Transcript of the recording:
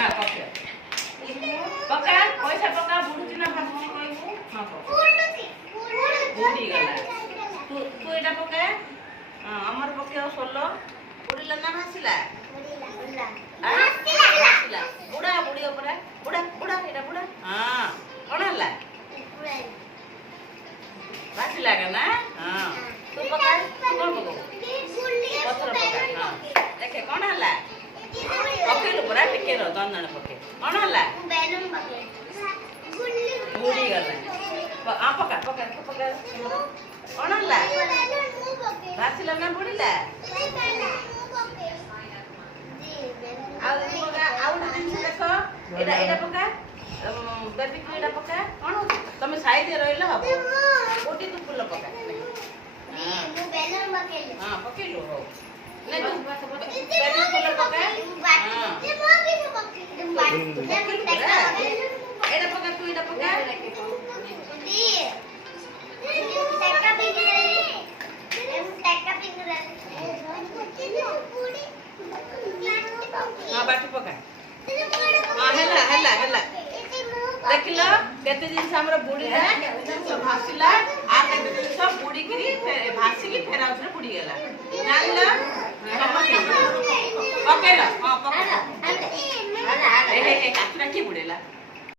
हां पके पका पैसा पका बुडुची ना भासुची कहबो हां बुडुची बुडी गला तू तू एटा पका हां हमर पके 16 बुडीला ना भासिला बुडीला भासिला बुडा बुडी ऊपर बुडा बुडा एटा बुडा हां कोन हला भासिला ना हां तू पका तू कोन पको पत्र पका हां देखे कोन हला पकेलु पुरा टिके रो दंदन पके कोन हला बेलून पके बुडी गला आ पका पका पका कोन हला भासिला ना बुडीला देखो एटा एटा पका बेबी को एटा पका कोन तमे साइड रहिला हबो कोटी तू फुल पका हां मु बेलून पकेलु हां पकेलु हो नहीं तू बेबी फुल पका हां ये मो भी पके एटा पका तू एटा पका दी टक्का पिंगरे टक्का पिंगरे हां बाटी पका हां हला हला हला देखिलो केते दिन से हमर बुडी रे सब भासिला आ केते दिन सब बुडी गिरी भासी की फेर आउस रे बुडी गेला जानला ओके ला हां पका ए काचरा की बुडेला